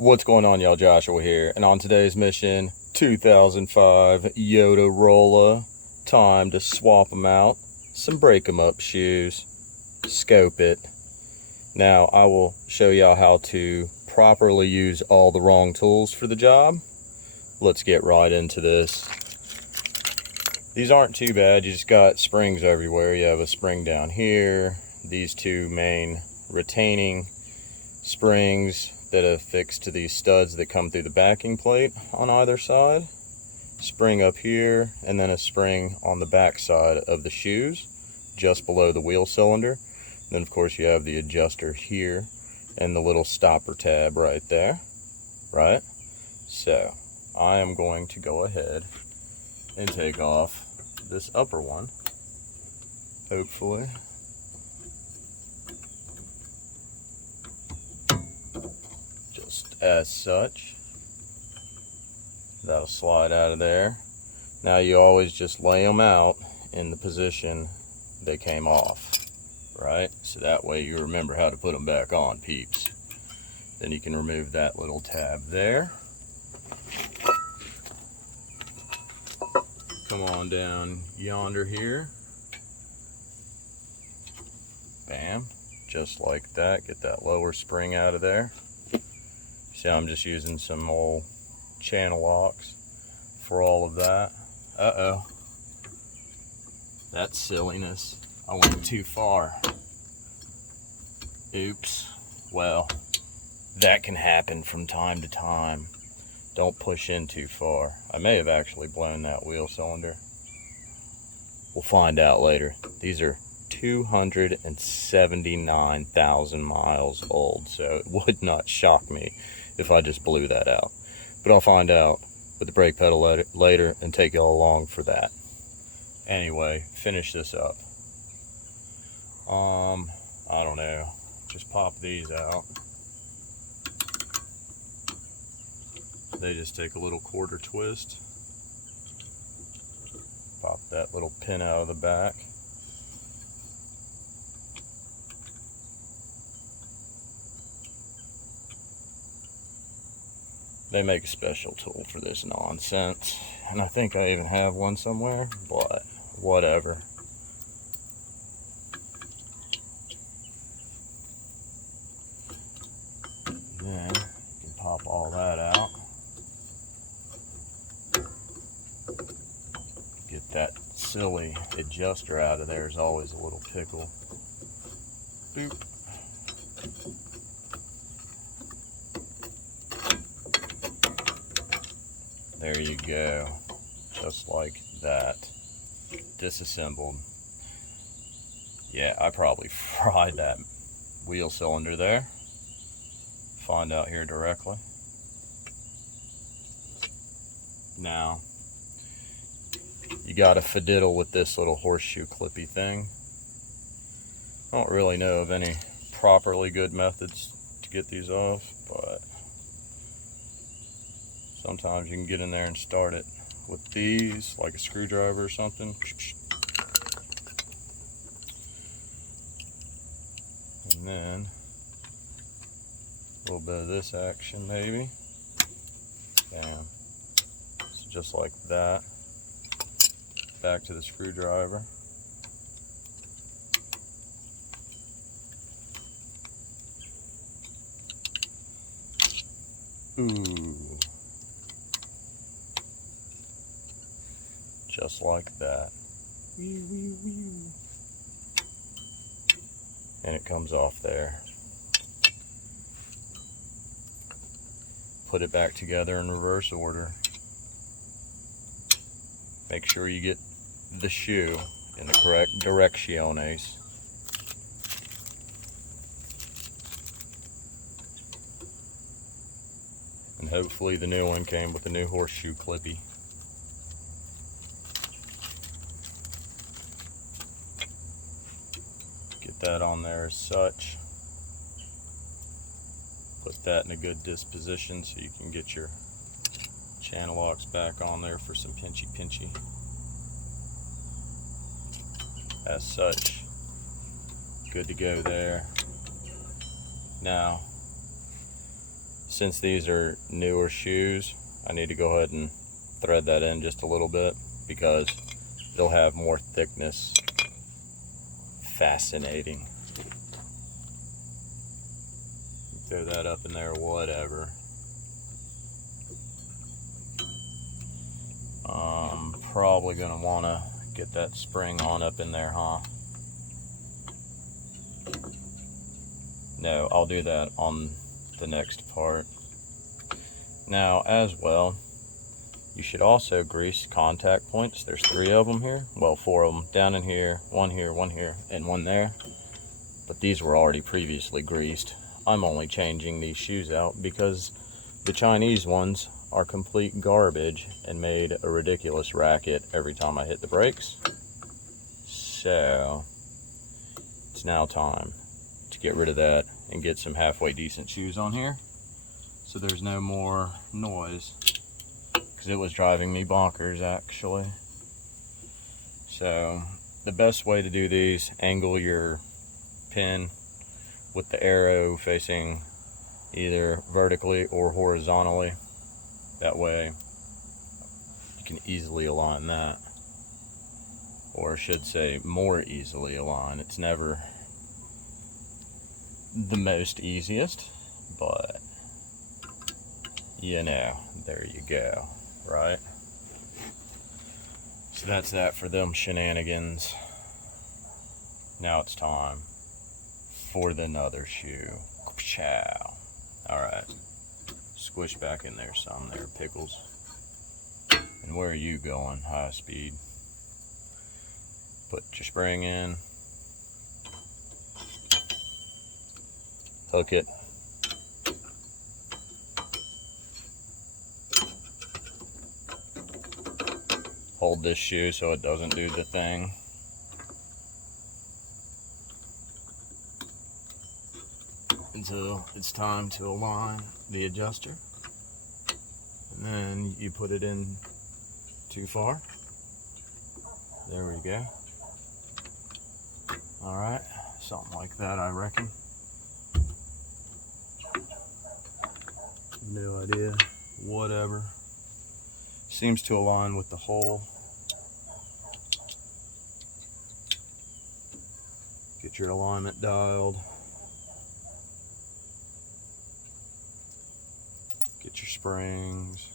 What's going on, y'all? Joshua here, and on today's mission, 2005 Corolla. Time to swap them out. Some break 'em up shoes. Scope it. Now, I will show y'all how to properly use all the wrong tools for the job. Let's get right into this. These aren't too bad. You just got springs everywhere. You have a spring down here. These two main retaining springs that affix to these studs that come through the backing plate on either side. Spring up here, and then a spring on the back side of the shoes, just below the wheel cylinder. And then of course you have the adjuster here, and the little stopper tab right there, right? So, I am going to go ahead and take off this upper one, hopefully. Just as such. That'll slide out of there. Now you always just lay them out in the position they came off, right? So that way you remember how to put them back on, peeps. Then you can remove that little tab there. Come on down yonder here. Bam, just like that. Get that lower spring out of there. See, I'm just using some old channel locks for all of that. Uh-oh. That's silliness. I went too far. Oops. Well, that can happen from time to time. Don't push in too far. I may have actually blown that wheel cylinder. We'll find out later. These are 279,000 miles old, so it would not shock me if I just blew that out. But I'll find out with the brake pedal later and take y'all along for that. Anyway, finish this up. I don't know. Just pop these out. They just take a little quarter twist. Pop that little pin out of the back. They make a special tool for this nonsense, and I think I even have one somewhere, but whatever. Then you can pop all that out. Get that silly adjuster out of there is always a little pickle. Boop. There you go, just like that, disassembled. Yeah, I probably fried that wheel cylinder there. Find out here directly. Now, you gotta fiddle with this little horseshoe clippy thing. I don't really know of any properly good methods to get these off, but sometimes you can get in there and start it with these, like a screwdriver or something. And then a little bit of this action maybe. Bam. So just like that. Back to the screwdriver. Ooh. Just like that. And it comes off there. Put it back together in reverse order. Make sure you get the shoe in the correct direcciones. And hopefully the new one came with a new horseshoe clippy. That on there as such. Put that in a good disposition so you can get your channel locks back on there for some pinchy. As such, good to go there. Now, Since these are newer shoes, I need to go ahead and thread that in just a little bit because it'll have more thickness. Fascinating. Throw that up in there, whatever. I'm probably gonna wanna get that spring on up in there, huh? No, I'll do that on the next part. Now, as well, you should also grease contact points. There's 3 of them here. Well, 4 of them. Down in here, one here, and one there. But these were already previously greased. I'm only changing these shoes out because the Chinese ones are complete garbage and made a ridiculous racket every time I hit the brakes. So, it's now time to get rid of that and get some halfway decent shoes on here so there's no more noise, because it was driving me bonkers actually. So the best way to do these, angle your pin with the arrow facing either vertically or horizontally. That way you can easily align that, or I should say more easily align. It's never the most easiest, but you know, there you go, right? So that's that for them shenanigans. Now it's time for the other shoe. Chow. Alright, squish back in there some there, Pickles. And where are you going? High speed. Put your spring in. Hook it. Hold this shoe so it doesn't do the thing. Until it's time to align the adjuster. And then you put it in too far. There we go. Alright, something like that, I reckon. No idea. Whatever. Seems to align with the hole. Get your alignment dialed. Get your springs.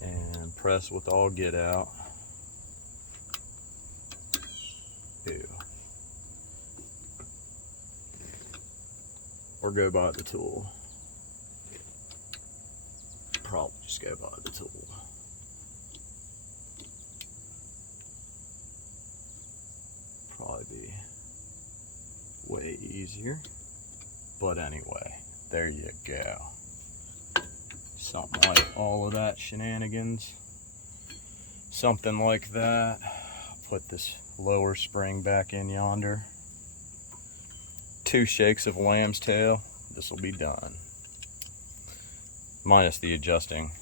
And press with all get out. Ew. Or go by the tool. Probably just go by the tool. Probably be way easier. But anyway, there you go. Something like all of that shenanigans. Something like that. Put this lower spring back in yonder. 2 shakes of lamb's tail. This will be done. Minus the adjusting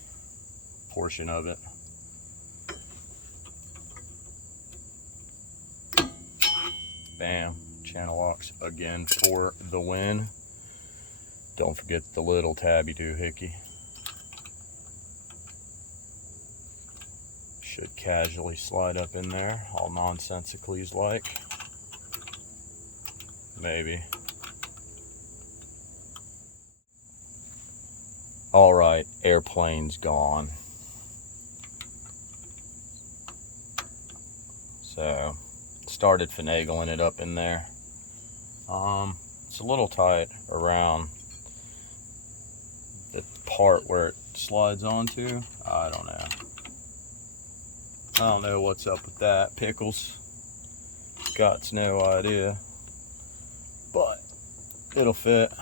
portion of it. Bam. Channel locks again for the win. Don't forget the little tabby doohickey. Should casually slide up in there, all nonsensically like. Maybe. Alright, airplane's gone. So, started finagling it up in there. It's a little tight around the part where it slides onto. I don't know. I don't know what's up with that. Pickles. Got's no idea. But it'll fit.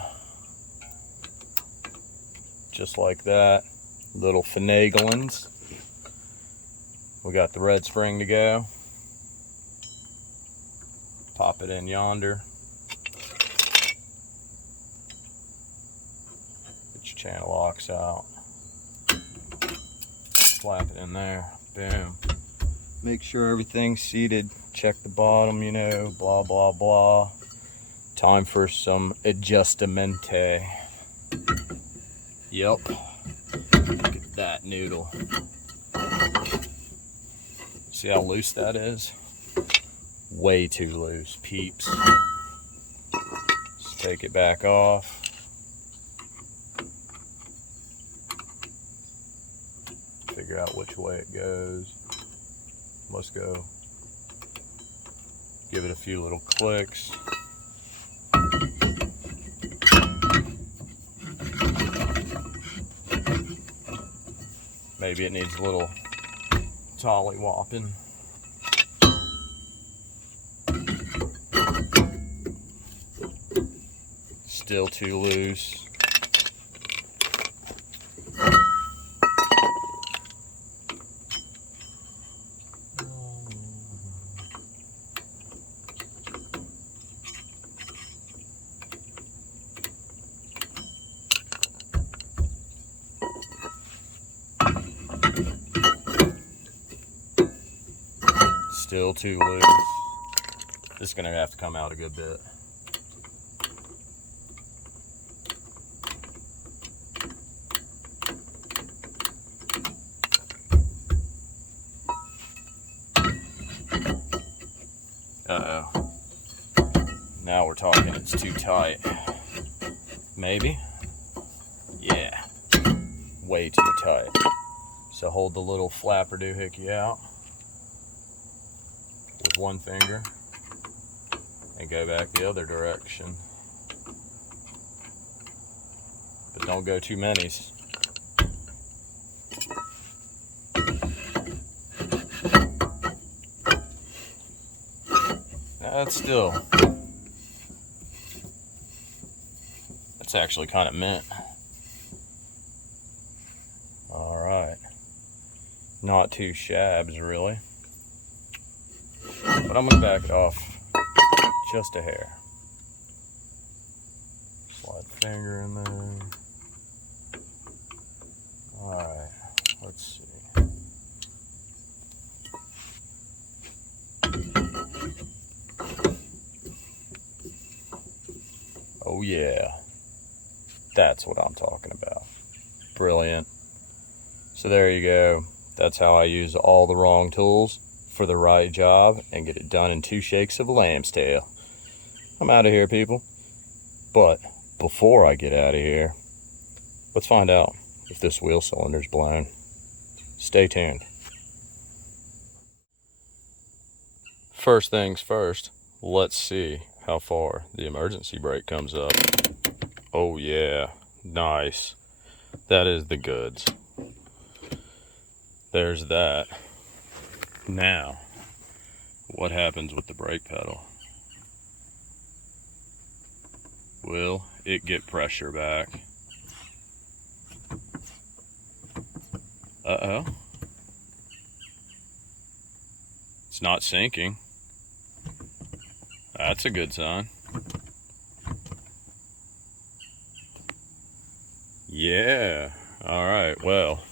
Just like that. Little finaglings. We got the red spring to go. Pop it in yonder. Get your channel locks out. Slap it in there. Boom. Make sure everything's seated. Check the bottom, you know, blah, blah, blah. Time for some adjustamente. Yep. Look at that noodle. See how loose that is? Way too loose, peeps. Let's take it back off. Figure out which way it goes. Let's go. Give it a few little clicks. Maybe it needs a little tolly-whopping. Still too loose. Still too loose. This is gonna have to come out a good bit. Uh-oh. Now we're talking, it's too tight. Maybe? Yeah. Way too tight. So hold the little flapper doohickey out with one finger and go back the other direction. But don't go too many. That's actually kind of mint. All right. Not too shabs, really. But I'm gonna back it off just a hair. Slide the finger in there. All right, let's see. Oh yeah, that's what I'm talking about. Brilliant. So there you go. That's how I use all the wrong tools for the right job and get it done in 2 shakes of a lamb's tail. I'm out of here, people. But before I get out of here, let's find out if this wheel cylinder's blown. Stay tuned. First things first, let's see how far the emergency brake comes up. Oh yeah, nice. That is the goods. There's that. Now, what happens with the brake pedal? Will it get pressure back? Uh-oh. It's not sinking. That's a good sign. Yeah. All right, well,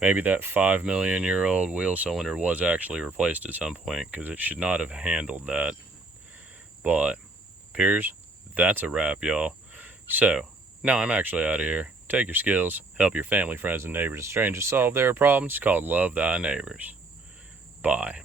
maybe that 5 million-year-old wheel cylinder was actually replaced at some point, because it should not have handled that. But appears that's a wrap, y'all. So now I'm actually out of here. Take your skills, help your family, friends, and neighbors and strangers solve their problems. It's called Love Thy Neighbors. Bye.